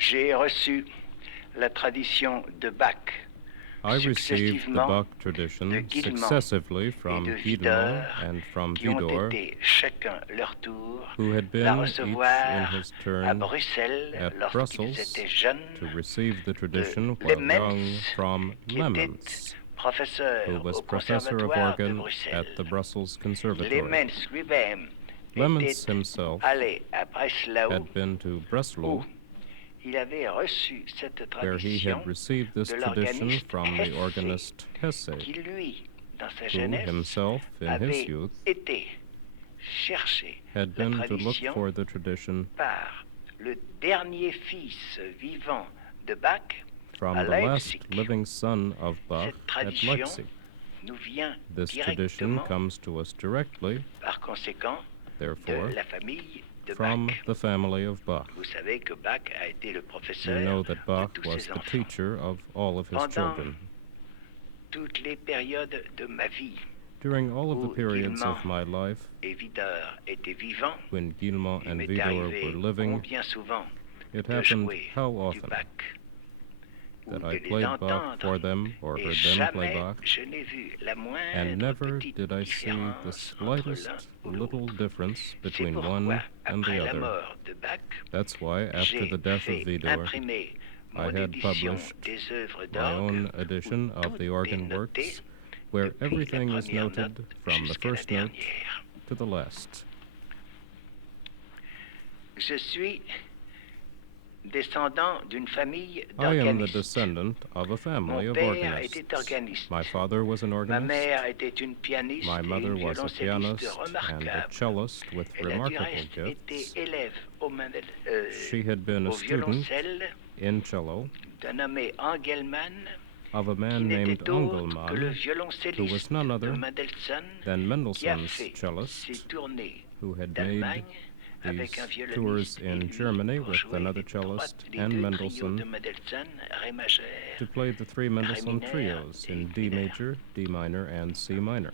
J'ai reçu la tradition de Bach I received the successivement Bach de tradition Guillemot successively et from de Guillemot Widor, and from qui ont Widor, été chacun leur tour who had la been each in recevoir his à turn Bruxelles at lorsqu'ils Brussels étaient jeunes to receive the de tradition while Lemens, young from qui était Lemens, who professeur was au professor of conservatoire de organ at Bruxelles. the Brussels Conservatory. Lemens lui-même Lemens était himself allé à Breslau had been to Breslau, où il avait reçu cette where he tradition had received this de tradition l'organiste from the Hesse, organist Hesse, qui lui, dans sa who jeunesse, himself, in his avait youth, été chercher had la been to look tradition for the tradition par le dernier fils vivant de Bach from à the last Leipzig. living son of Bach Cette at tradition Leipzig. nous vient This tradition directement, comes to us directly, par conséquent, therefore, de la famille de from Bach. the family of Bach. Vous savez que Bach a été le You professeur know that de Bach tous was ses the enfants. teacher of all of his Pendant children. toutes les périodes de ma vie During all of the où periods Guillemot of my life, et Widor étaient vivants, when Guillemot il and m'est Widor arrivé were living, combien souvent it de happened jouer how du often Bach ou that de I les played Bach entendre, for them or et heard them play jamais Bach, je n'ai vu la and moindre never petite did I see the différence entre slightest l'un ou little l'autre. difference C'est between pourquoi, one and après the la other. mort de Bach, That's why, after j'ai the death of fait Widor, imprimer I mon had édition published des œuvres my own d'orgue, edition où of tout the est organ noté works, where depuis la everything is première noted note from the jusqu'à la first note dernière. to the last. Je suis descendant d'une famille I am the d'organistes. descendant of a family Mon of père était organists. organiste. My father was an Ma organist. mère était une pianiste My et mother une was a violoncelliste pianist and a remarquable. cellist with Elle a du remarkable reste été gifts. élève She had been a au student violoncelle in cello d'un nommé Engelmann, of a qui man named n'était autre que le Engelmann, who was violoncelliste none de other Mendelssohn, than qui a Mendelssohn's fait cellist, ses tournées who had made d'Allemagne these avec un tours violoniste et in lui Germany pour with jouer another les cellist les and deux trios Mendelssohn de Mendelssohn, Ré majeur, to play the three Mendelssohn Ré mineur trios et in D mineur. major, D minor, and C minor.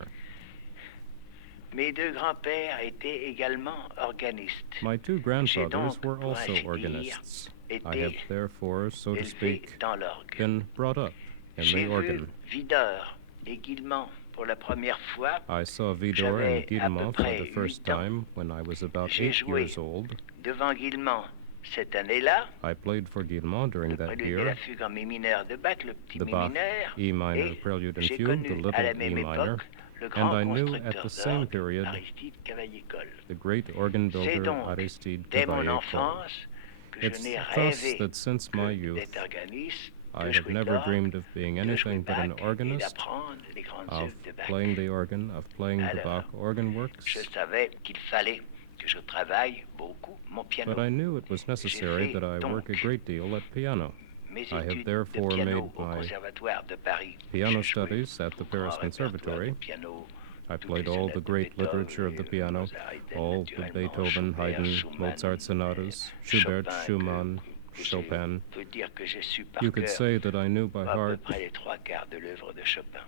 Mes deux grands-pères étaient également organistes. My two J'ai grandfathers donc, were pour also ainsi dire, organists. I have été therefore, so to élevé speak, dans l'orgue. been brought up in J'ai the vu organ. Widor et Guillemot pour la première fois. I saw Widor J'avais and à peu Guillemot for près the first 8 ans. time when I was about J'ai 8 joué years old. devant Guillemot cette année-là. I played for Guillemot during Le that prélude et year, la fugue en mi mineur de Bach, le petit the mi Bach mineur. E minor Et Prelude and j'ai Fugue, the connu little à la E même minor, époque le and grand I knew at constructeur the same d'orgue, period Aristide Cavaillé-Coll. the great organ C'est builder donc Aristide dès mon Cavaillé-Coll. enfance que je It's n'ai thus rêvé that since my que youth d'être organiste, I de have jouer never d'orgue, dreamed of being de jouer anything but an Bach et organist, d'apprendre les grandes of œuvres de Bach. playing the organ, of playing the Alors, Bach organ works, je savais qu'il fallait que je travaille beaucoup mon piano. but I knew it was necessary that I work a great deal at piano. Mes I have études therefore de piano made au my Conservatoire de Paris. piano J'ai joué studies at the au Paris grand Conservatory. répertoire de piano, I toutes played les all the sonates de great Beethoven literature of the et piano, Mozart, Haydn, all the naturellement, Beethoven, Schubert, Haydn, Schumann, Mozart sonatas, Schubert, Schumann, que Chopin. je peux dire que j'ai su par You could cœur say that I knew by à peu heart près les trois quarts de l'œuvre de Chopin.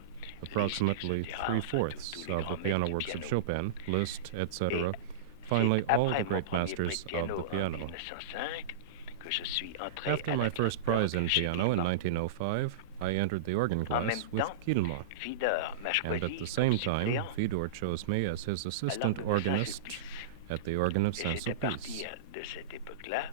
approximately Liszt, etc., three-fourths tous les of the grands maîtres piano du works of piano. Chopin, Liszt, etc. Et Finally, c'est all après the mon great premier prix masters de piano of the en piano. 1905 que je suis entré After à my la first classe prize in d'orgue chez piano in Guillemot. 1905, I entered the organ En class même with temps, Guillemot, Widor m'a and choisi at the same comme time, suppléant Widor chose me as his à assistant l'orgue de organist Saint-Sulpice. at the organ of Et c'est à Sulpice. partir de cette époque-là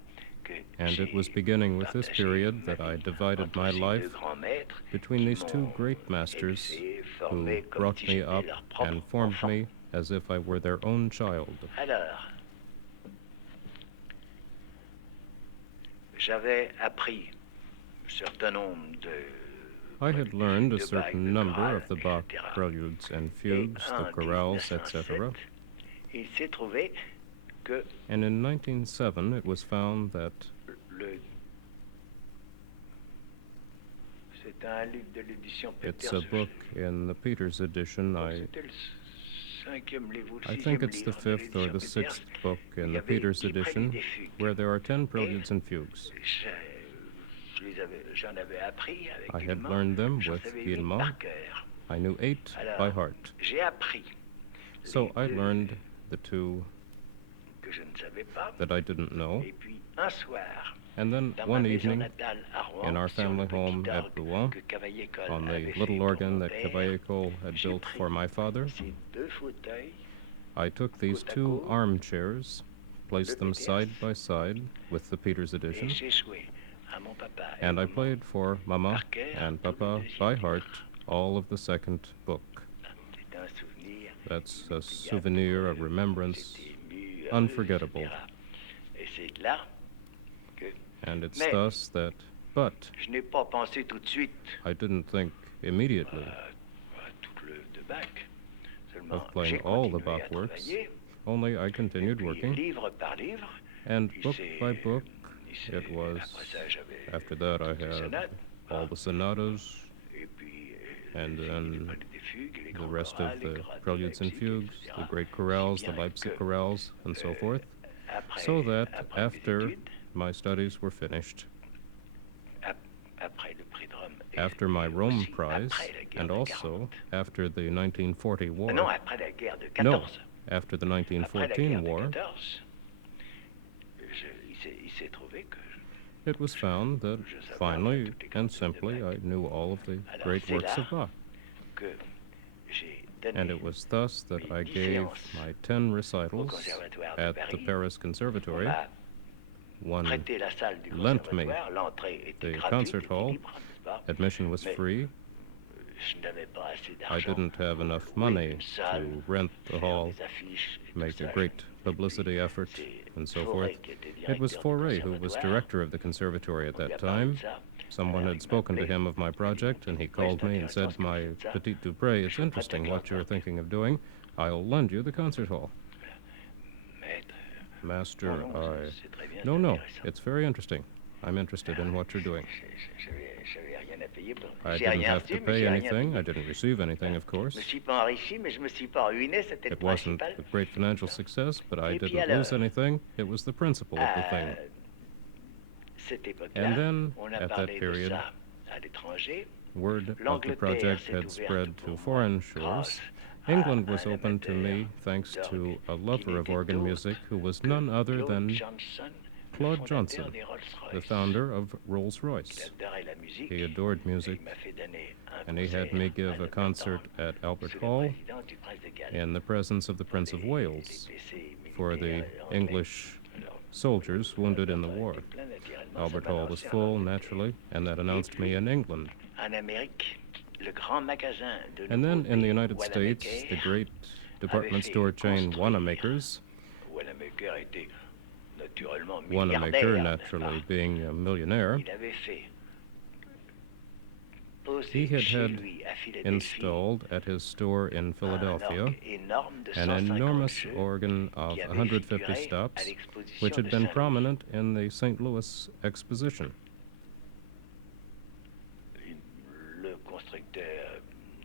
que And it was j'ai beginning with this partagé period ma that I vie divided entre my ces life deux grands maîtres between qui these two m'ont great masters élevé, who formé comme brought si me j'étais up leur propre and formed enfant. me as if I were their own child. Alors, j'avais appris un certain nombre de I had learned a de Bach, certain de number chorales, of the Bach etc. preludes and Et fugues, the en chorales, 1907, etc. il s'est trouvé que And in 1907, it was found that le c'est un livre de l'édition it's Peters. a book in the Peters edition. C'était le cinquième livre ou le I sixième think it's the livre de fifth or the l'édition Peters. sixth book Il in y the avait Peters 10 préludes edition et fugues. where there are 10 preludes and fugues. J'en avais appris avec I had Guillemot. learned them J'en with savais 8 Guillemot. par cœur. I knew 8 Alors, by heart. j'ai appris So les I deux learned the two que je ne savais pas. that I didn't know. Et puis un soir, And then dans ma one maison evening, natale à Rouen, in our sur le family petit home at orgue Rouen, que Cavaillé-Coll on avait the fait little pour organ mon that père, Cavaillé-Coll had j'ai built pris for my father, ces deux fauteuils, I took these côte à two côte, armchairs, le placed them Peters, side by side with the Peters et edition, j'ai joué à mon papa et and I maman played for Mama par cœur and tout le Papa deuxième by livre. heart all of the second book. C'est un souvenir That's a inoubliable, souvenir, a remembrance, j'étais ému, heureux, unforgettable. etc. Et c'est là que... And it's Mais thus that, but je n'ai pas pensé tout de suite I didn't think immediately à toute l'œuvre de Bach. Seulement, of playing j'ai all the continué Bach à works, travailler, only I et continued puis working, livre par livre, and il book s'est- by book, il s'est- it was, après ça, j'avais after that I toutes les had sonates, all the sonatas, et puis and les then préludes et fugues, les the grands rest chorales, of les the chorales de preludes and Leipzig, fugues, etc. the great Si chorales, the bien Leipzig que, chorales, and so forth, après, so that après mes after études, my studies were finished, après le prix de Rome, et after my Rome aussi Prize, après la guerre and de also 40. after the 1940 war, Non, après la guerre de no, 14. after the Après la 1914 guerre de war, 14, il s'est trouvé que it was found that je savais finally toutes les and cantates de simply Bach. I knew all of the Alors, great c'est works là of Bach. que j'ai donné And it was thus that mes I 10 gave séances my 10 au recitals Conservatoire de at the Paris. Paris On Conservatory. m'a One prêté la salle du lent me Conservatoire. L'entrée était the gratuite, concert était hall. libre, n'est-ce pas? Admission was Mais free. je n'avais pas assez I d'argent didn't have pour enough louer money une salle, to rent the faire hall, des affiches et tout make a ça. great publicity effort, C'est and so Fauré forth. qui était It was directeur du Fauré who was Conservatoire. director of the conservatory at On lui that a parlé time. de ça. Someone Alors, had il m'a spoken to appelé. him of my project, and he called me and said, "My Petit Dupré, it's interesting what you're thinking of doing. I'll lend you the concert hall." Maître, Master, non, c'est très bien, no, c'est no, intéressant. it's very interesting. I'm interested in what you're doing. J'avais rien à payer pour. I J'ai didn't rien have reçu, to mais pay j'ai rien anything. I payé. didn't receive anything, of Je course. me suis pas enrichi, mais je me suis pas ruiné, c'était le It wasn't principal. a great financial success, but I Et puis didn't lose alors, anything. It was the principle of the thing. Cette époque-là, And then, on a at that parlé de period, ça à l'étranger. Word of the L'Angleterre project s'est had ouverte spread pour to moi foreign grâce shores. à England was un open to amateur me thanks to d'orgue a qui lover of n'était organ autre music who was que none other Claude than Johnson, le Claude fondateur Johnson, des Rolls-Royce. the founder of Il Rolls-Royce. adorait la musique. He adored Et music, il m'a fait donner un and he had me concert à give a Meudon, concert at Albert sous la Hall présidence du prince de Galles. in the presence of the Prince of Wales for the English soldiers wounded in the war. Albert Hall was full, naturally, and that announced me in England. En Amérique, le grand magasin de And then in the nouveautés United States, Wanamaker the great department avait store fait chain construire- Wanamaker's, Wanamaker était naturellement Wanamaker milliardaire, naturally n'est-ce pas? being a millionaire, Il avait fait poser he had chez had lui à Philadelphie installed at his store in un Philadelphia orgue énorme de an 150 enormous jeux organ of qui avait 150 figuré à stops, l'exposition which had de been Saint-Louis. prominent in the St. Louis exposition. Le constructeur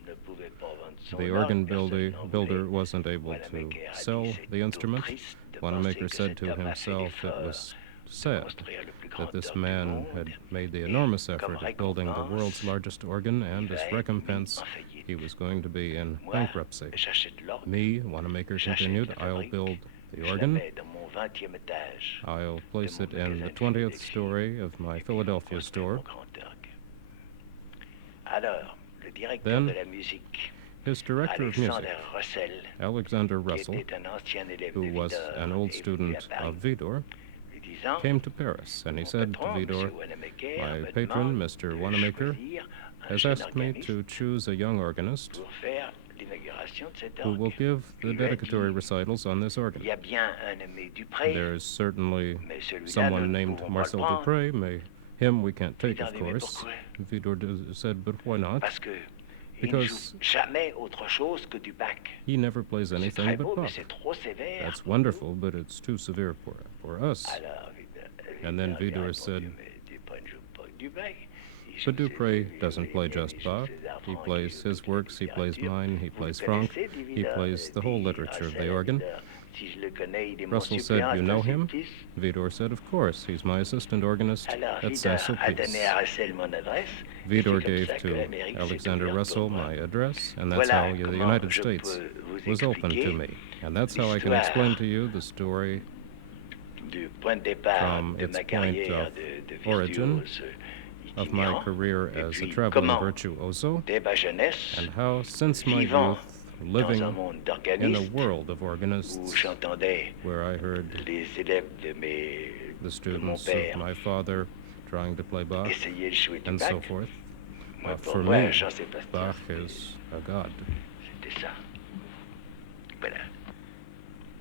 ne pouvait pas vendre son The orgue, organ personne n'en builder voulait. wasn't able to Wanamaker a dit, sell "C'est the tout instrument. triste de Wanamaker penser que said cet to homme a fait himself it l'effort was de sad construire le plus grand that this orgue du man monde, had made the et enormous comme effort of building the world's récompense, largest organ, and il as va être recompense, mis en faillite. he was going to be in Moi, bankruptcy. j'achète l'orgue, Me, Wanamaker j'achète continued, la I'll fabrique, build the je la organ. mets dans mon 20e étage. I'll place mon it in the magasin de 20th Philadelphie. story of my Et puis, Philadelphia on construit store. mon grand orgue. Alors, le directeur Then, de la musique, His director of music, Alexander Russell, Alexander qui Russell, était un ancien élève who de was Vidor, an old est venu student à Paris, of Vidor, lui disant, came to Paris, and he mon said to patron, Vidor, Monsieur Wanamaker, "My me patron, demande Mr. de Wanamaker, choisir un has jeune asked me organiste to choose a young organist pour faire l'inauguration de cet who will orgue. give the Il lui a dedicatory dit, recitals on this il organ. y a bien un nommé Dupré, There's certainly mais celui-là, nous someone ne named pouvons pas le Marcel prendre. DUPRÉ. Him we can't take, Vidor of dit, mais course." pourquoi? Vidor said, "But why not? Parce que il ne Because joue jamais autre chose que du Bach. he never plays C'est très anything beau, but mais Bach. c'est trop sévère. That's wonderful, but it's too severe for us." Alors, And then lui a Vidor répondu, said, mais Dupré ne joue pas du Bach. Il joue "But Dupré ses- doesn't play il just joue Bach. ses arts He francs, plays il joue his toute la works, he plays littérature. mine, he Vous plays le Franck, connaissez, dit he Vidor, plays the whole dit literature of the Russell à organ." Vidor. Si je le connais, il est mon Russell suppléant said, à "You know him?" Sulpice. Vidor said, "Of course, he's my assistant organist Alors, at Vidor a Saint-Sulpice." donné à Russell mon adresse. et Vidor c'est comme gave ça que to l'Amérique s'est Alexander ouverte Russell pour moi. my address, and that's Voilà how the comment United je States peux vous was open to expliquer me. And that's how I can l'histoire explain to you the story du point de départ from de its ma point carrière of de origin virtuose of my itinérant, career et as a puis traveling comment, virtuoso, dès ma jeunesse, and how since my vivant youth, dans living un monde in a d'organistes world of où organists, j'entendais where I heard les élèves the de mon students père of my father trying to play Bach, essayer de jouer du and Bach, so forth. moi, pour For moi, me, Jean-Sébastien, Bach is a god. c'était ça. Voilà.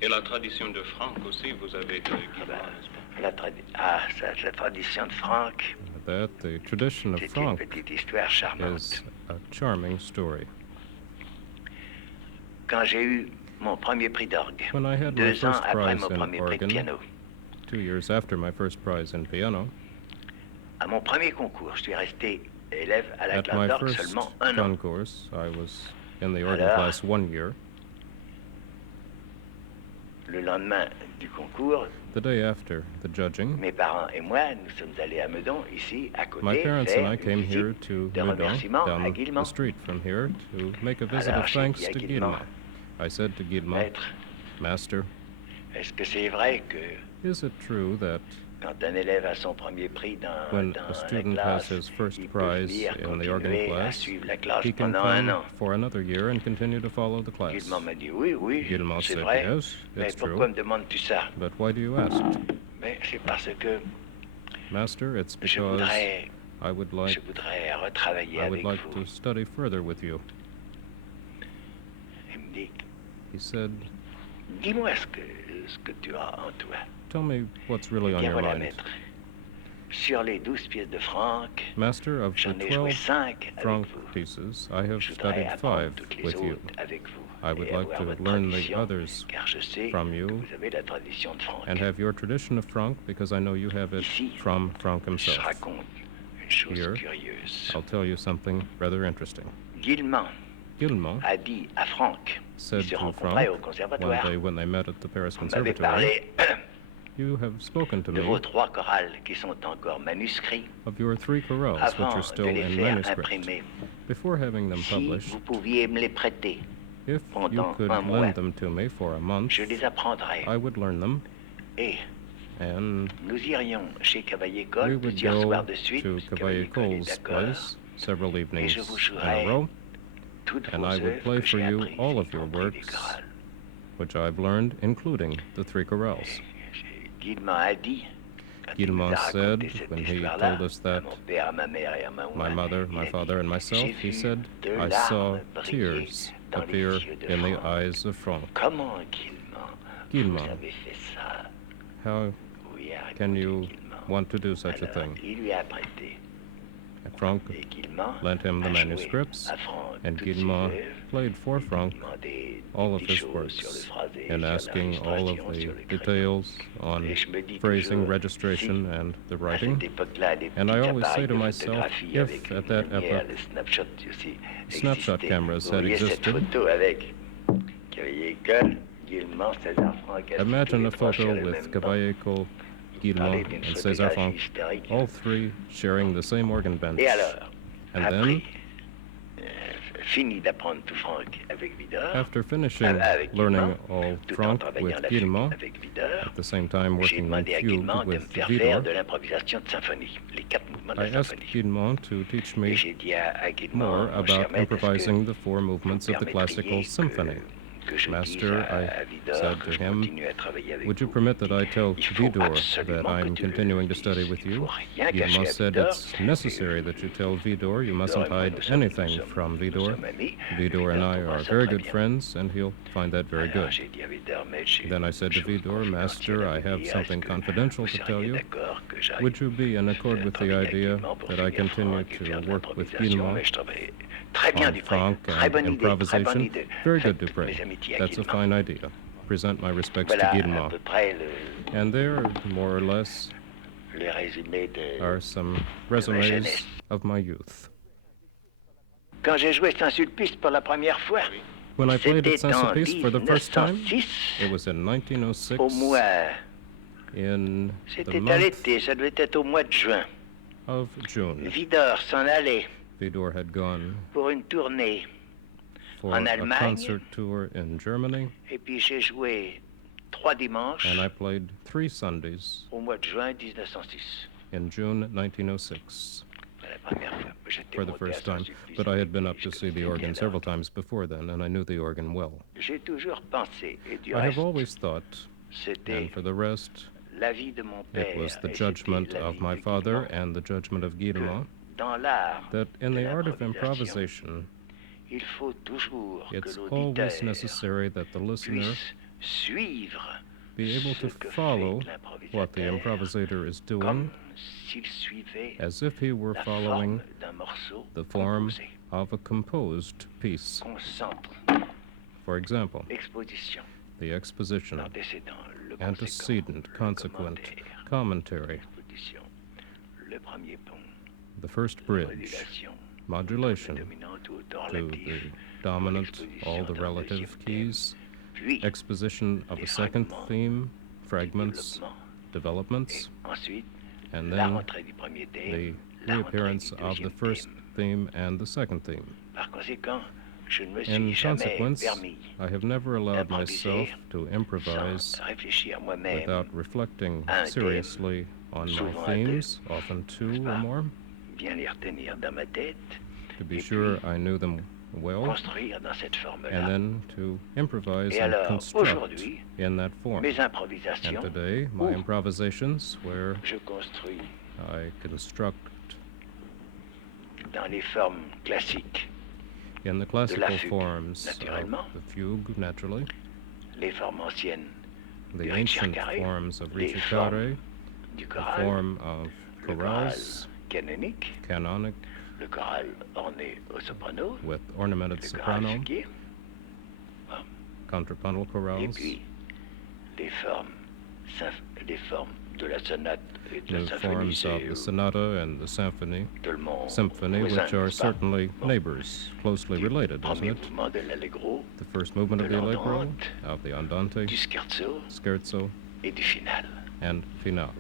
Et la tradition de Franck aussi, vous avez de Guillemot, n'est-ce pas? La tradition de Franck, That the tradition of c'est une Franck petite histoire charmante. is a charming story. Quand j'ai eu mon premier prix d'orgue, When I had my 2 ans first après prize mon in premier prix de organ, piano, 2 years after my first prize in piano, à mon premier concours, je suis resté élève à la at classe my d'orgue first seulement 1 an. concourse, I was in the organ Alors, class 1 year. Le lendemain du concours, The day after the judging, mes parents et moi, nous sommes allés à Meudon, ici, à côté, my parents faire and I une came here visite to de Meudon, remerciement à down the Guillemot. street from here, to make a visit Alors, of j'ai thanks dit à to Guillemot, Guillemot. I said to Guillemot, Maître, Master, est-ce que c'est vrai que is it true that quand un élève a son premier prix when dans a la student has classe, his first il peut prize venir in the organ continuer à class, suivre la classe he can pendant 1 come an? for another year and continue to follow the class? Guillemot m'a dit oui, oui, Guillemot c'est said, vrai. yes, Mais it's pourquoi true. me demandes-tu ça? But why do you ask? Mais c'est parce que Master, it's je because voudrais, I would je like voudrais retravailler I would avec like vous. to study further with you. Il me dit, He said, dis-moi ce que tu as en toi. tell me what's really on Bien your voilà, mind. maître. Sur les 12 pièces de Franck, Master, of the j'en ai joué 12 5 avec Franck vous. pieces, I have Je voudrais studied apprendre 5 toutes les with you. autres avec vous. I would et like avoir to votre learn the tradition, others car je sais from que you vous avez la tradition de Franck. and have your tradition of Franck because I know you have it Ici, from Franck Je himself. raconte une chose Here, curieuse. I'll tell you something rather interesting. Guillemot Guillemot a dit à Franck, said ils se to rencontraient au Franck conservatoire. one day when they met at the Paris Vous m'avez Conservatory, parlé you have spoken to de vos me 3 chorales qui sont encore manuscrits of your 3 chorales, which avant are still de les in faire manuscript. imprimer. Before having them Si published, vous pouviez me les prêter, if you pendant could un mois, lend them to me for a month, je les apprendrais. I would learn them, Et and nous irions chez Cavaillé we Cole would plusieurs go soirs de suite. to Cavaillé Cole est Cole's d'accord. place several evenings je vous in a jouerai row, Toutes and vos I would œuvres play que for j'ai you apprises, all y of your compris les works, chorales. which I've learned, including the 3 chorales. Guillemot a dit, quand il Guillemot nous a said, raconté cette when he histoire-là, told us à that, mon père, à ma mère et à moi, my mother, il my a dit, father, and myself, J'ai he vu said, de I saw larmes briller tears dans les appear yeux de in the Franck. eyes of Franck. Comment, Guillemot, Guillemot, vous avez fait ça? how Oui, a can raconté you Guillemot. want to do such a Alors, thing? il lui a prêté. And Franck Et Guillemot lent him the a joué manuscripts, à Franck and toutes ses Guillemot œuvres. played for Il Franck demandait all of des his choses works, sur le phrasé, and sur la asking all of registration, the sur l'écriture. details on Et je me dis phrasing, toujours, registration, si, and the à writing. cette époque-là, les And I petits always say appareils to de myself, photographie if avec at that lumière, epoch le snapshot aussi snapshot existait. cameras Vous had voyez cette existed, photo avec Cavaillé Cole, Guillemot, César Franck, assis tous imagine les a 3 sur photo le with même banc. Cavaillé Cole, Guillemot, Parler d'une and César photographie Franck, historique. all 3 sharing the same organ bench. Et alors, And après, then, fini d'apprendre tout Franck avec Vidor, after finishing avec learning Guillemot, all tout en Franck travaillant with la Guillemot, fugue avec Vidor, at the same time j'ai working demandé à fugue Guillemot de me with faire faire Vidor, de l'improvisation de symphonie, les 4 mouvements de I la asked symphonie. Guillemot to teach Et me j'ai dit à Guillemot, more mon cher about maître, est-ce que improvising the 4 vous movements of the classical permettriez symphony. que je dise Master, à I Vidor said que to je him, continue à travailler avec would you vous? permit that I tell Il faut Vidor that absolument que I'm tu le continuing to dises. study with Il you? faut rien cacher Guillemot à said Vidor. it's necessary that you tell Vidor. You mustn't Vidor et moi, hide nous sommes- anything nous from sommes- Vidor. nous sommes amis. Vidor and I trouvera are ça very très good bien. friends, and he'll find that very Alors, good. j'ai dit à Vidor, mais j'ai Then I said to une chose Vidor, confidentielle Master, à I vous have dire. something Est-ce que confidential vous to tell seriez you. d'accord que j'arrive Would you be in accord with the travailler avec idea Guillemot pour that I finir continue Franck et faire to de work with l'improvisation? Guillemot Mais je travaille très bien, on Dupré. Franck Très and bonne idée, très bonne improvisation? idée. Very good, Faites Dupré. mes amitiés à That's a Guillemot. fine idea. Present my respects Voilà to à Guillemot. peu près And there, more or less, le résumé de... are some resumes of my youth. Quand j'ai joué Saint-Sulpice pour la première fois, When I played at c'était en Sulpice for the first time, 1906, it was in 1906, au mois... in the C'était à month l'été, ça devait être au mois de juin. of June. Vidor s'en allait Vidor had gone pour une tournée for En a Allemagne. concert tour in Germany, et puis j'ai joué 3 dimanches and I played 3 Sundays au mois de juin 1906. in June 1906 La première fois. J'étais for the monté à first time, Sulpice, but I had been up je to see the connaissais organ bien several l'orgue. times before then, and I knew the organ well. J'ai toujours pensé, et du I have reste, always thought, c'était and for the rest, l'avis de mon père it was the et judgment c'était of l'avis my de father Guillemot, and the judgment of que Guillemot dans l'art that in de the art of l'improvisation, improvisation, il faut toujours que it's always l'auditeur necessary that the listener puisse suivre be able ce to que follow fait what the l'improvisateur improvisator is doing comme s'il suivait as if he were la following forme d'un morceau the form composé. of a composed piece. Concentre, For example, exposition, the exposition, l'antécédent, le antecedent, conséquent, consequent, le commentary, exposition, le premier pont, the first bridge, modulation, modulation dominante ou auto to relatif, the dominant, all the relative keys, puis exposition of a second theme, fragments, développement, developments, et ensuite and la then rentrée du premier the thème, la rentrée reappearance du of the deuxième first thème. theme and the second theme. Par conséquent, je ne me In suis jamais consequence, permis I have never allowed d'improviser myself to improvise sans réfléchir moi-même, without reflecting un thème, seriously on my souvent à themes, often 2 or more. bien les retenir dans ma tête, To be et sure puis I knew them well, construire dans cette forme-là. and then to improvise Et and alors, construct aujourd'hui, in that form. mes And improvisations, today, my où improvisations, where je construis I construct dans les formes classiques, in the classical fugue, forms of naturellement. the fugue, naturally, les formes anciennes the du ancient ricercare, forms of les ricicare, formes du the choral, form of le choral chorales, canonique, canonic, le choral orné au soprano, with ornamented le choral soprano, fugué, contrapuntal et chorales, puis les formes de la sonate et de la the symphonie, forms of the sonata and the symphony, symphony, which are certainly neighbors, closely related, isn't premier it? mouvement de l'allegro, The first movement of de the allegro, l'andante, of the andante, du scherzo scherzo, et du final, and finale.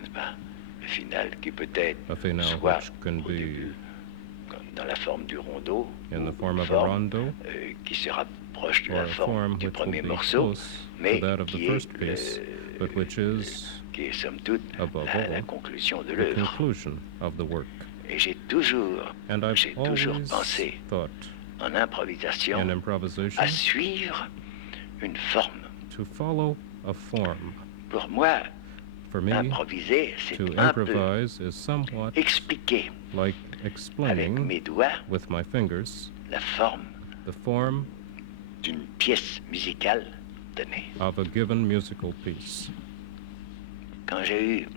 n'est-ce pas? Le final qui peut être A finale soit which can au be début comme dans la forme du rondeau, in ou the form une of a rondo, qui se rapproche de or la a forme form du which will premier be morceau, close to mais that of the qui first est, piece, but which is qui est somme toute above la all conclusion de the l'œuvre. conclusion of the work. Et j'ai toujours And I've toujours always pensé thought en in improvisation improvisation à suivre une forme. to follow a form. Pour moi, For me, improviser, c'est to un peu improvise is somewhat expliquer like avec explaining mes doigts with my fingers la forme the form d'une pièce musicale donnée. of a given musical piece. Quand j'ai eu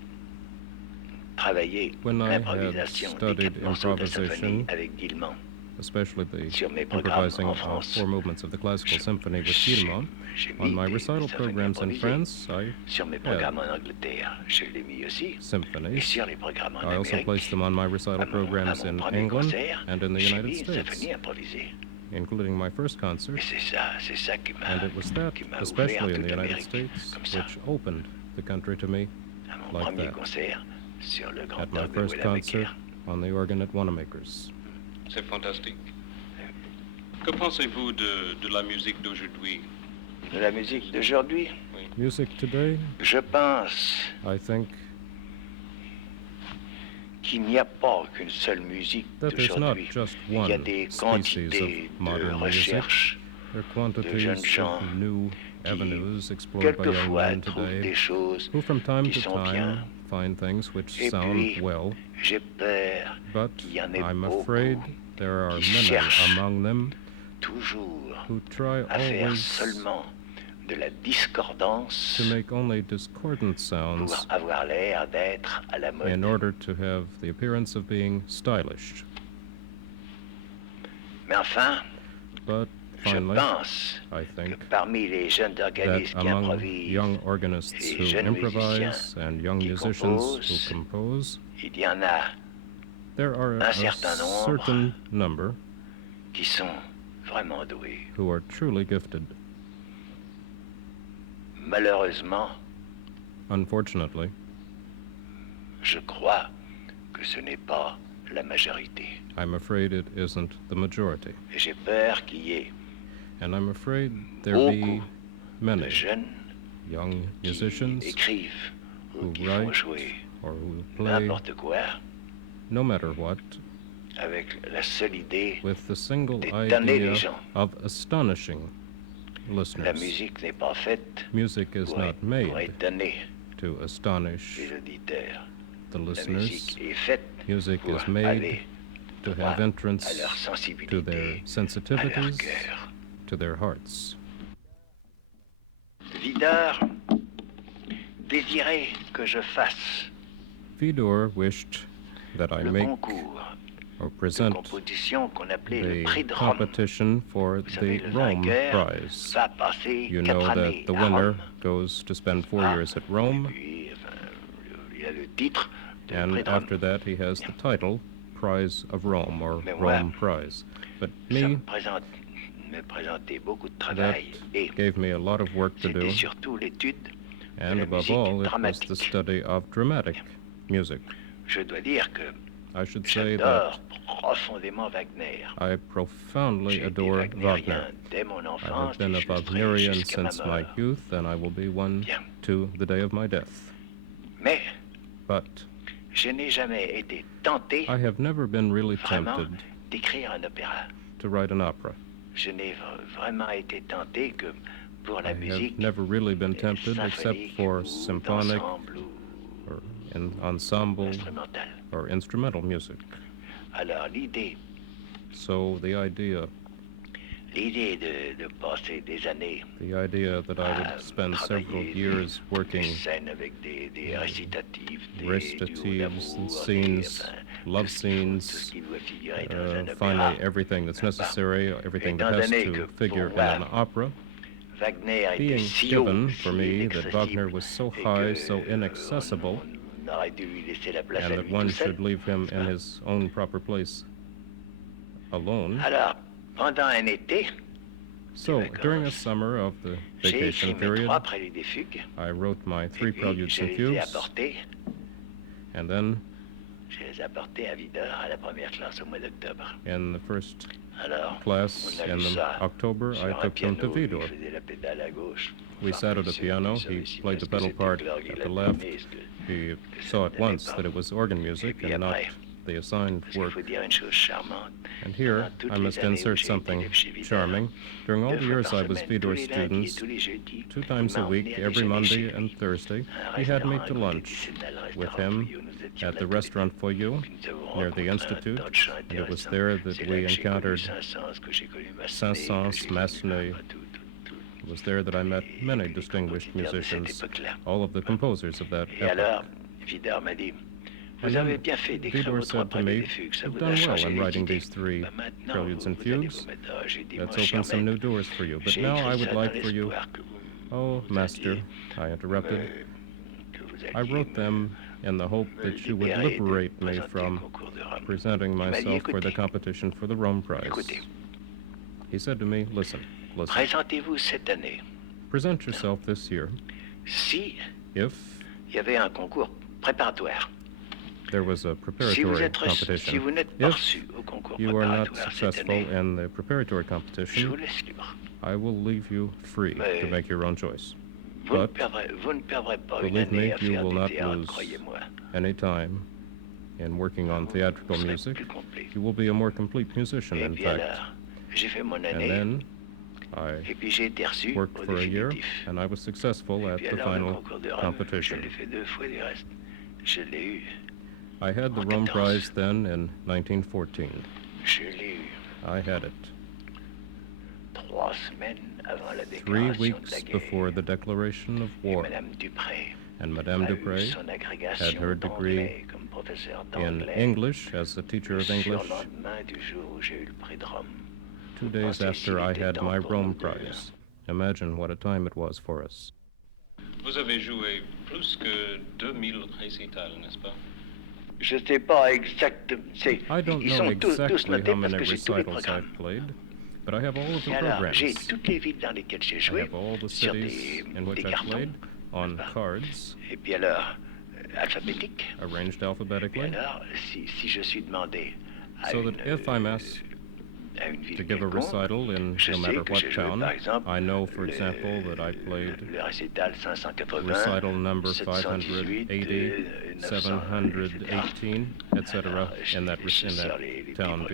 travaillé When I had l'improvisation des studied 4 morceaux de la symphonie improvisation, avec Guillemot, especially the sur mes programmes improvising en of France, 4 movements of the classical symphony with j'ai Guillemot, j'ai on mis my des recital symphonies programs in improvisées. France, I Sur mes had programmes en Angleterre, je l'ai mis aussi. Et symphonies. sur les programmes en I also Amérique, placed them on my recital à mon programs in premier England concert, and in the j'ai United mis une States, symphonie improvisée. including my first concert, Et c'est ça qui m'a and it was that, ouvert especially in toute the United l'Amérique, States, comme ça. which opened the country to me À mon like premier that. concert sur le grand At my orgue de first concert Willebacher. on the organ at Wanamaker's. C'est fantastique. Que pensez-vous de la musique d'aujourd'hui? De la musique d'aujourd'hui, Music today, je pense I think qu'il n'y a pas qu'une seule musique that there's not d'aujourd'hui. just Il y a one des species quantités of de modern music. recherches. There are quantities jeunes gens of new avenues explored by young Quelquefois men trouvent today des choses who from time qui to sont time bien. find things which Et sound puis, well, j'ai peur but qu'il y en ait I'm beaucoup afraid there are qui many cherchent among them toujours who try à faire always seulement de la discordance to make only discordant pour sounds avoir l'air d'être à la mode. in order to have the appearance of being stylish. Mais enfin, But je finally, pense I que think parmi les jeunes that organistes qui among improvisent, young organists et who jeunes improvise musiciens and young qui musicians composent, who compose, il y en a there are un a certain nombre certain number qui sont vraiment doués. who are truly gifted. Malheureusement, Unfortunately, je crois que ce n'est pas la majorité. I'm afraid it isn't the majority. Et j'ai peur qu'il y ait And I'm afraid there be beaucoup de many jeunes young musicians écrivent who ou qui font write jouer or who play n'importe quoi no matter what, avec la seule idée with the single d'étonner les idea gens. of astonishing La listeners. musique n'est pas faite Music is pour, not pour made étonner to astonish les auditeurs. the La listeners. musique est faite Music pour is made aller to droit have entrance à leur to sensibilité, their à leur sensitivities, cœur. to their hearts. Vidar désirait que je fasse Vidor wished that I le make concours or de present composition qu'on appelait le prix the de Rome. competition for Vous savez, the le Rome vainqueur Prize. va passer You 4 know that années the à winner Rome. goes to spend 4 Ah, years at Rome, Et puis, enfin, il a le titre de prix and de Rome. after that he has the title Prize of Rome or Mais moi, Rome Prize. But Ça me, me présentait beaucoup de that travail et gave me a lot of work to c'était do, surtout l'étude de and la above musique all, it was dramatique. the study of dramatic music. Je dois dire que I should say j'adore that profondément Wagner. I profoundly J'ai été adore wagnérien Wagner. dès mon I have enfance been et a je le serai Wagnerian jusqu'à ma since my mort. youth, and I will be one Bien. to the day of my death. Mais But je n'ai jamais été tenté I have never been really vraiment tempted d'écrire un opéra. to write an opera. Je n'ai vraiment été tenté que pour I la have musique never really been tempted except symphonique for ou symphonic d'ensemble ou or ensemble instrumentale. or instrumental music. Alors l'idée So the idea de passer des années that I would spend several travailler years des working scènes avec des récitatifs, des recitatives duos and d'amour, scenes, enfin, love tout ce qui scenes, doit figurer dans un opéra. finally everything that's necessary, everything that has to figure in an opera, Wagner a été being si haut, given si for me that Wagner inaccessible, was so et high, que, so inaccessible, on aurait dû lui laisser la place and à that lui one tout seul. should leave him in his own proper place alone. Alors, pendant un été, So, during a summer of the j'ai écrit vacation mes period, 3 préludes et fugues, I wrote my et 3 puis preludes je and les ai fugues, apportés. and then Je les ai apportés à Vidor à la première classe au mois d'octobre. in the first Alors, class on a in vu the ça October, sur I un took them to piano, il Vidor. faisait la pédale à gauche. We Enfin, sat at a ceux piano, qui he savaient si played the parce que pedal c'était part l'orgue, il at a the left. donné ce que- He que saw ça at n'allait once pas. that it was organ music puis and not après, the assigned Parce qu'il work. faut dire une chose charmante. And here, Pendant toutes I les must années où insert j'ai été something élève chez Vidor, charming. During all 2 the fois years par I was semaine, tous Vidor's les lundis et students, tous les jeudis, 2 il times a m'a week, emmené à every déjeuner Monday chez and lui. Thursday, Un he had me restaurant to à côté lunch du Sénat, with restaurant him Fouillou, nous étions at là the tous les restaurant deux. Fouillou Puis nous avons near the rencontré un Institute, tas de gens and it was intéressants. there that C'est we là que j'ai connu encountered Saint-Saëns, que j'ai connu Massenet, Saint-Saëns, que j'ai connu, Massenet. enfin, tout. It was there that I met many les distinguished compositeurs de cette musicians, époque-là. all of the composers of that Et epoch. alors, Vidor m'a dit, And vous avez then bien fait d'écrire Vidor vos 3 said to me, préludes et fugues, ça "You've vous done a well changé in les writing idées. these 3 Bah, maintenant, preludes and vous allez fugues. vous mettre, ah, j'ai dit, That's moi, cher opened some maître, new doors for you. But j'ai now écrit I would ça dans like for you, l'espoir que vous- oh, vous Master," alliez I interrupted, que vous "I alliez wrote them in the hope that you would libérer de liberate me présenter le from concours de Rome. presenting Il m'a dit, myself for the écoutez, competition for the Rome Prize." écoutez, He said to me, listen, présentez-vous cette année. present yourself this year Si if il y avait un concours préparatoire, there was a si preparatory competition. vous n'êtes pas If reçu au concours you are not préparatoire cette successful année, in the preparatory je vous competition, laisse libre. I will leave you free Mais to make your own choice. Vous ne But perdrez pas une believe me, année à you faire will du not théâtre, lose croyez-moi. any time in working on theatrical Vous serez music. plus complet. You will be a more complete musician, Et in puis fact. alors, j'ai fait mon And année, then I et puis j'ai été reçu worked au for a year, définitif. and I was successful Et at puis the alors, le final concours de Rome, je competition. l'ai fait 2 fois du reste. Je l'ai eu. I had the en Rome 14. Prize then in 1914. Je l'ai eu I had it 3 semaines avant la 3 déclaration de weeks la guerre. before the declaration of Et war, Madame Dupré and Madame a eu DUPRÉ son agrégation had her degree d'anglais comme professeur in d'anglais. English as a teacher Le of English surlendemain du jour où j'ai eu le prix de Rome. 2 days Pensez after s'il I était had temps my pour Rome nous deux. Prize. Imagine what a time it was for us. Vous avez joué plus que 2000 récitals, n'est-ce pas? Je sais pas exactement. I don't Ils know sont tous exactly notés how parce many que j'ai tous les recitals programmes. I've played, but I have all of the Et alors, j'ai programs. toutes les villes dans lesquelles j'ai I joué have all the sur cities in which des I cartons, played on n'est-ce pas? cards, Et puis alors, alphabétique. arranged Et alphabetically, alors, si je suis demandé à so une that if I'm asked to give a recital in no matter what town. I know, for example, that I played recital number 580, 718, etc. in that town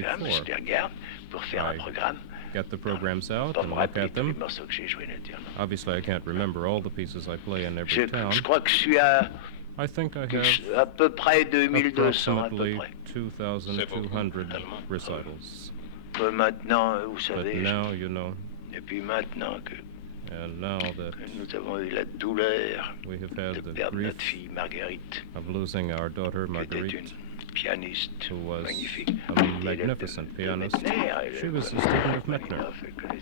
before. I get the programs out and look at them. Obviously, I can't remember all the pieces I play in every town. I think I have approximately 2,200 recitals. But now, you know, and now that we have had the grief of losing our daughter Marguerite, who was a magnificent pianist. She was a student of Mechner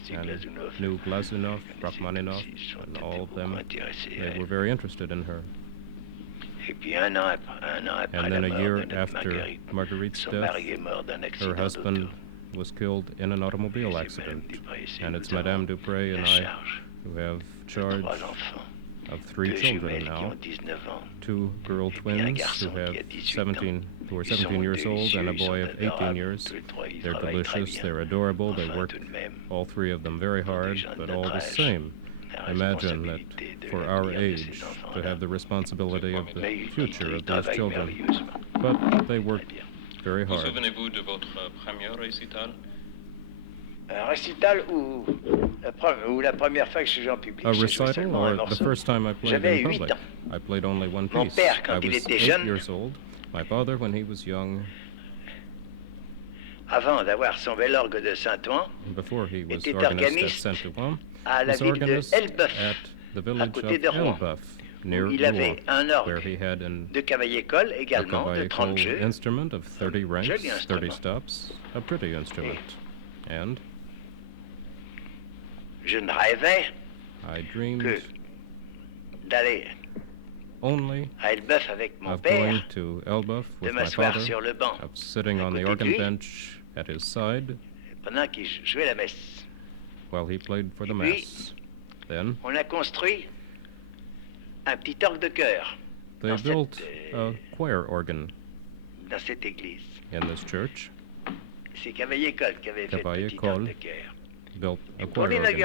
and knew Glazunov, Rachmaninoff, and all of them. They were very interested in her. And then a year after Marguerite's death, her husband was killed in an automobile accident. And it's Madame DUPRÉ and I who have charge of 3 children now, 2 girl twins who are 17 years old, and a boy of 18 years. They're delicious, they're adorable, they work, all 3 of them, very hard, but all the same. Imagine that for our age, to have the responsibility of the future of those children. But they work very hard. Souvenez-vous de votre premier récital? Un récital ou la première fois que je joue en public, a recital, or the first time I played in public? I played only one piece. I was 8 years old. My father, when he was young, avant d'avoir son bel orgue de Saint-Ouen, before he was organist at Saint-Ouen, was organist at the village of Elbeuf, near Rouen, where he had a cavaille-école instrument of 30 ranks, 30 stops, a pretty instrument. And I dreamed only of going to Elbeuf with my father, of sitting on the organ bench at his side while he played for the Mass. Then they built a choir organ in this church. Cavaille-école built a choir organ.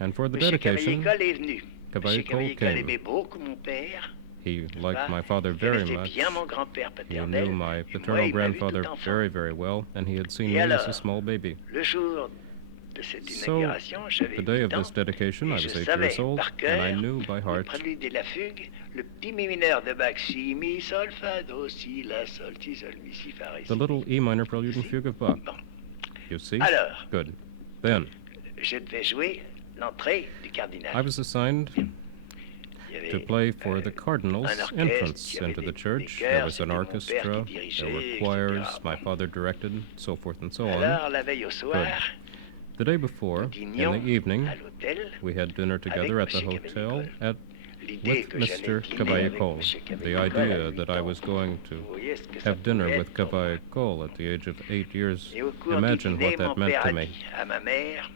And for the dedication, Cavaille-école came. He liked my father very much. He knew my paternal grandfather very, very well, and he had seen me as a small baby. So, the day of this dedication, I was 8 years old, and I knew by heart the little E minor prelude and fugue of Bach. You see? Good. Then, I was assigned to play for the cardinal's entrance into the church. There was an orchestra, there were choirs, my father directed, so forth and so on. Good. The day before, in the evening, we had dinner together at the hotel with Mr. Cavaille-école. The idea that I was going to have dinner with Cavaille-école at the age of 8 years, imagine what that meant to me.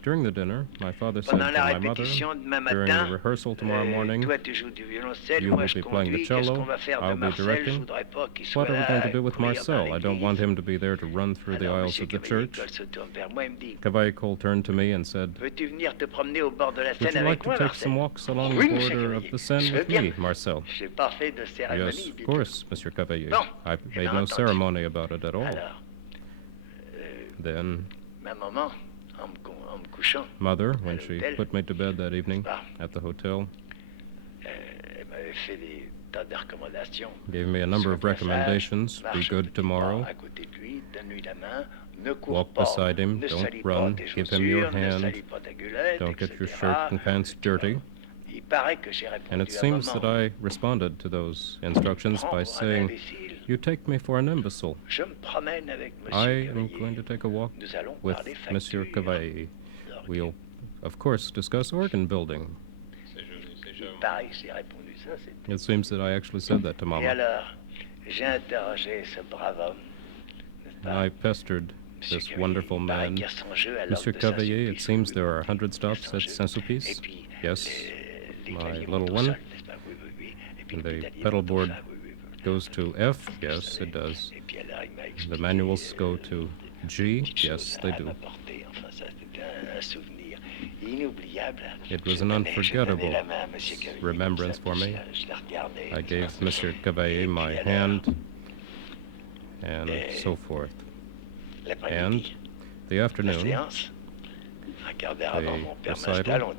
During the dinner, my father said to my mother, during the rehearsal tomorrow morning, you will be playing the cello, I'll be directing. What are we going to do with Marcel? I don't want him to be there to run through the aisles of the church. Cavaille-école turned to me and said, would you like to take some walks along the border of the Seine with me, Marcel? Yes, of course, Monsieur Cavaille. I made no ceremony about it at all. Then, Mother, when she put me to bed that evening at the hotel, gave me a number of recommendations. Be good tomorrow. Walk beside him. Don't run. Give him your hand. Don't get your shirt and pants dirty. And it seems that I responded to those instructions by saying, you take me for an imbecile. I am going to take a walk with Monsieur Cavaille. We'll, of course, discuss organ building. It seems that I actually said that to Mama. I pestered this wonderful man. Monsieur Cavaille, it seems there are 100 stops at Saint-Sulpice. Yes, my little one. The pedal board goes to F. Yes, it does. The manuals go to G, yes, they do. It was an unforgettable remembrance for me. I gave Monsieur Cavaillé my hand, and so forth. And the afternoon, the recital,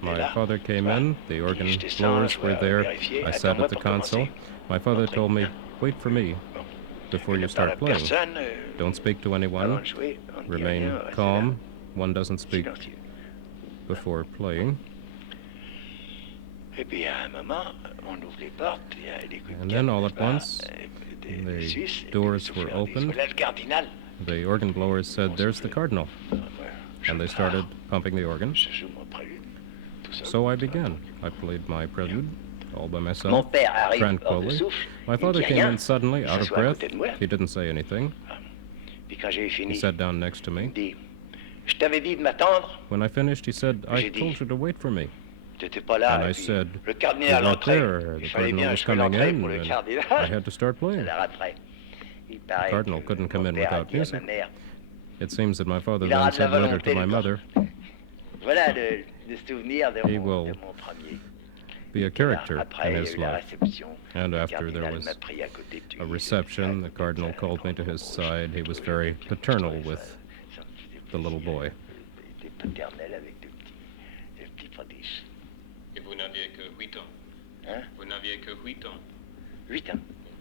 my father came in, the organ blowers were there, I sat at the console. My father told me, wait for me before you start playing. Don't speak to anyone, remain calm, one doesn't speak before playing. And then all at once, the doors were opened. The organ blowers said, there's the cardinal. And they started pumping the organ. So I began. I played my prelude all by myself, tranquilly. My father came in suddenly, out of breath. He didn't say anything. He sat down next to me. When I finished, he said, I told you to wait for me. And I said, you're not there. The cardinal was coming in, and I had to start playing. The cardinal couldn't come in without music. It seems that my father then said later to my mother, he will be a character in his life. And after there was a reception, the cardinal called me to his side. He was very paternal with the little boy.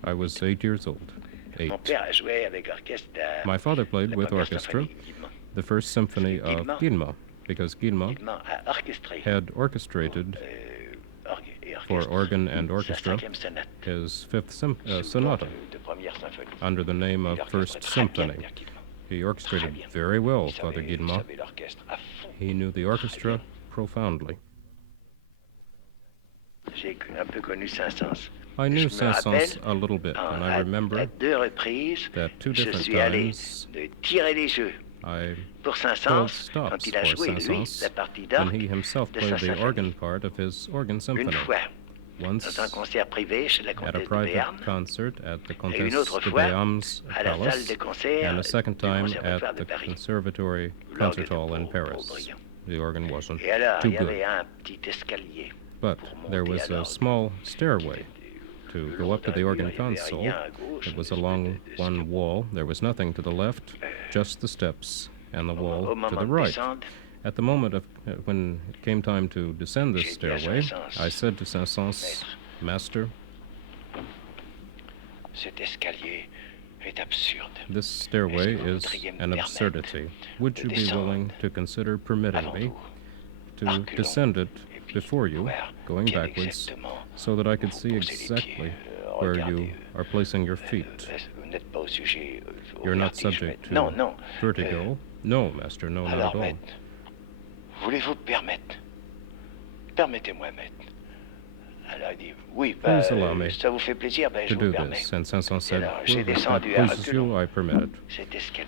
I was 8 years old. 8. My father played with orchestra the first symphony of Guillemot, because Guillemot had orchestrated for organ and orchestra his fifth sonata under the name of First Symphony. He orchestrated very well, Father Guillemot. He knew the orchestra profoundly. I knew Saint-Saëns a little bit, and I remember that 2 different times I pulled stops for Saint-Saëns when he himself played the organ part of his organ symphony. Once at a private concert at the Comtesse de Béarn's palace, and a second time at the Conservatory Concert Hall in Paris. The organ wasn't too good. But there was a small stairway to go up to the organ console. It was along one wall. There was nothing to the left, just the steps and the wall to the right. At the moment of when it came time to descend this stairway, I said to Saint-Saëns, Master, this stairway is an absurdity. Would you be willing to consider permitting me to descend it before you, going backwards, so that I could see exactly where you are placing your feet? You're not subject to vertigo? No, Master, no, not at all. Please allow me to do this. And Saint-Saëns said, well, if that pleases you, I permit it.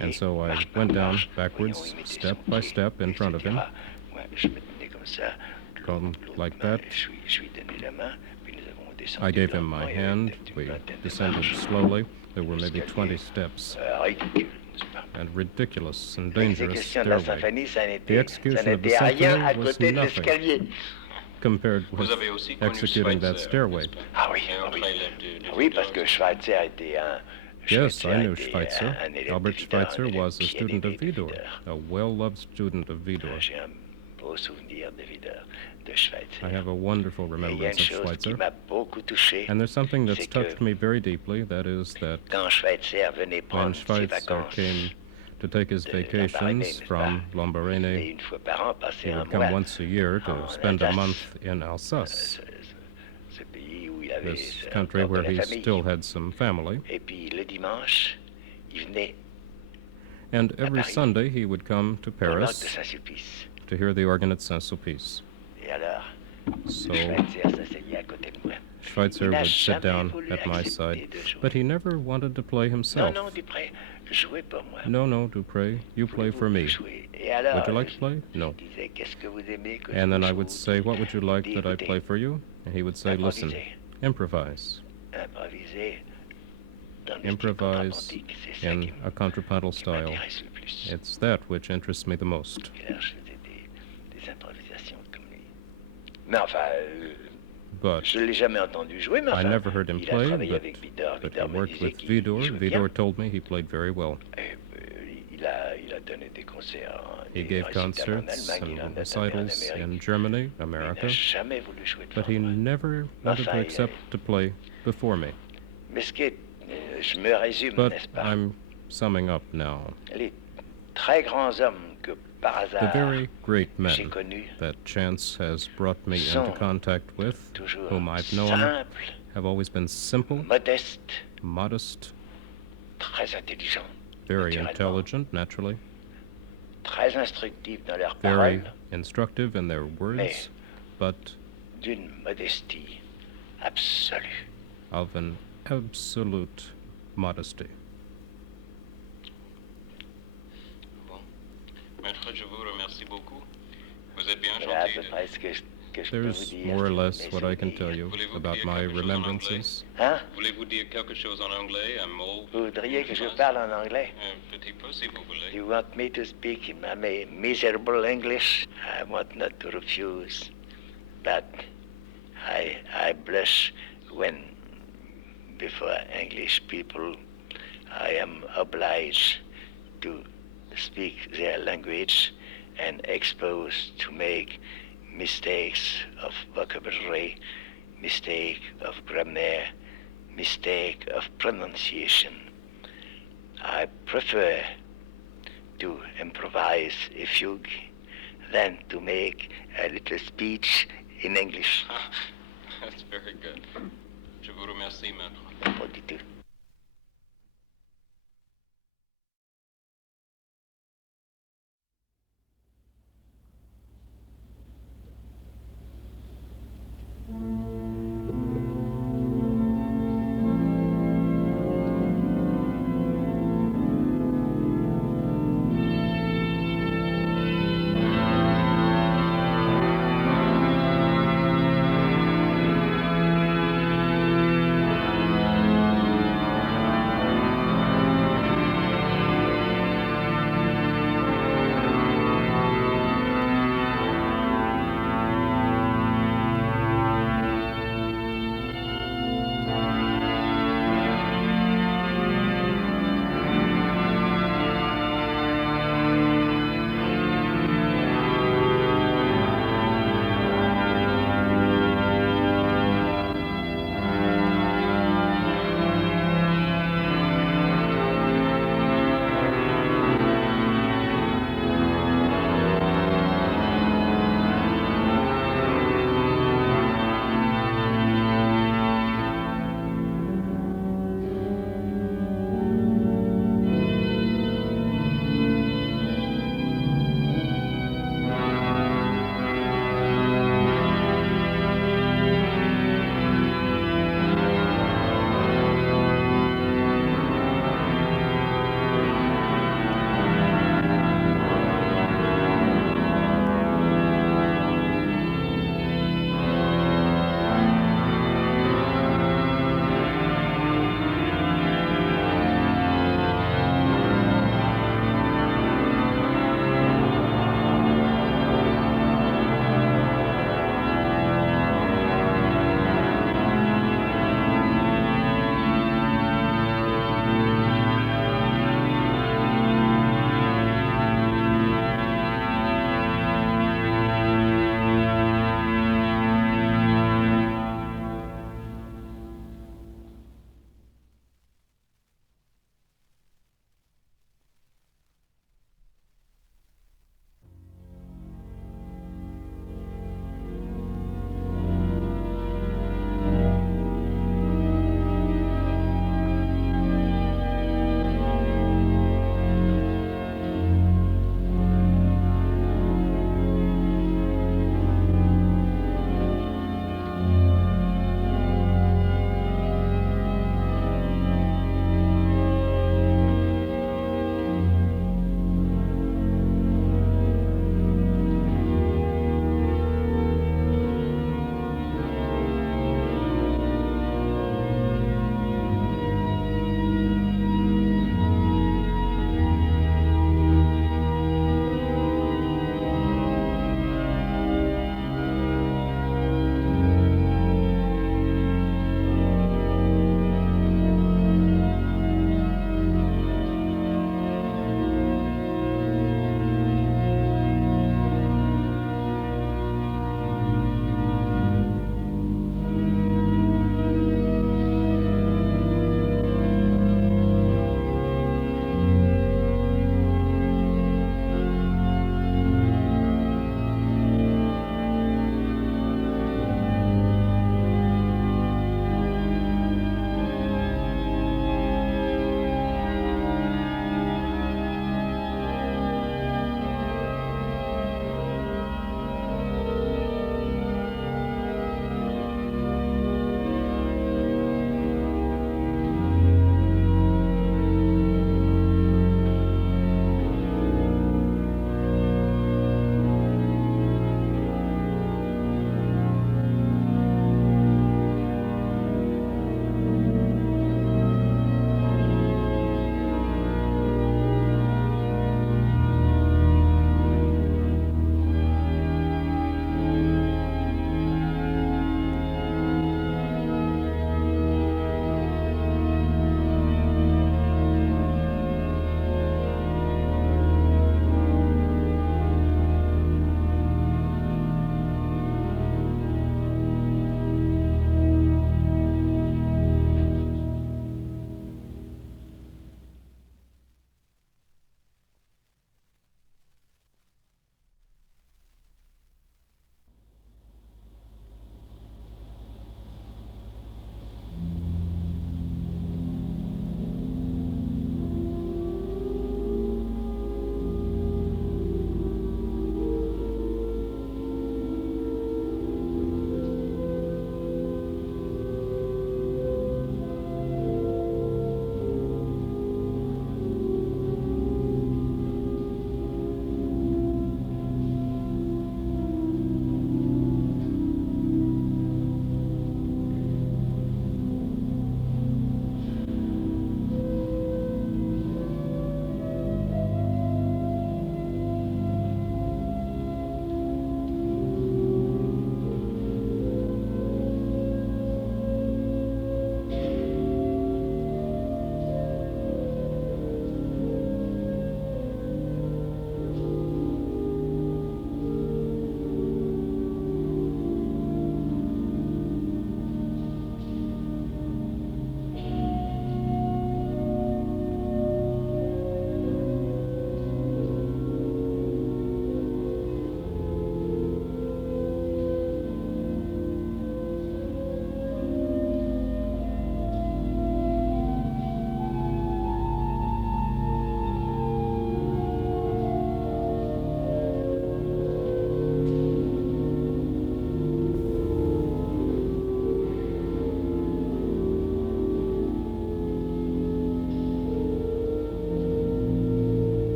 And so I went down backwards, step by step, in front of him, come like that. I gave him my hand. We descended slowly. There were maybe 20 steps. And ridiculous and dangerous stairway. The execution of the symphony was nothing compared with executing that stairway. Yes, I knew Schweitzer. Albert Schweitzer was a student of Meudon, a well-loved student of Meudon. I have a wonderful remembrance of Schweitzer. And there's something that's touched me very deeply, that is that when Schweitzer came to take his vacations from Lambaréné, he would come once a year to spend a month in Alsace, this country where he still had some family. And every Sunday he would come to Paris to hear the organ at Saint-Sulpice. So Schweitzer would sit down at my side, but he never wanted to play himself. No, Dupré, you play for me. Would you like to play? No. And then I would say, what would you like that I play for you? And he would say, listen, improvise. improvise in a contrapuntal style. It's that which interests me the most. But I never heard him play, but he worked with Vidor. Vidor told me he played very well. He gave concerts and recitals in Germany, America, but he never wanted to accept to play before me. But I'm summing up now. The very great men that chance has brought me into contact with, whom I've known, have always been simple, modest, very intelligent, naturally, very instructive in their words, but of an absolute modesty. Maître, je vous remercie beaucoup. Vous êtes bien gentil. There's more or less what I can tell you about my remembrances. Voulez-vous dire quelque chose en anglais, un mot? Vous voudriez que je parle en anglais? Un petit peu, si vous voulez. You want me to speak in my miserable English? I want not to refuse, but I blush when, before English people, I am obliged to speak their language and exposed to make mistakes of vocabulary, mistake of grammar, mistake of pronunciation. I prefer to improvise a fugue than to make a little speech in English. That's very good. Je vous remercie, maître. Pas du tout.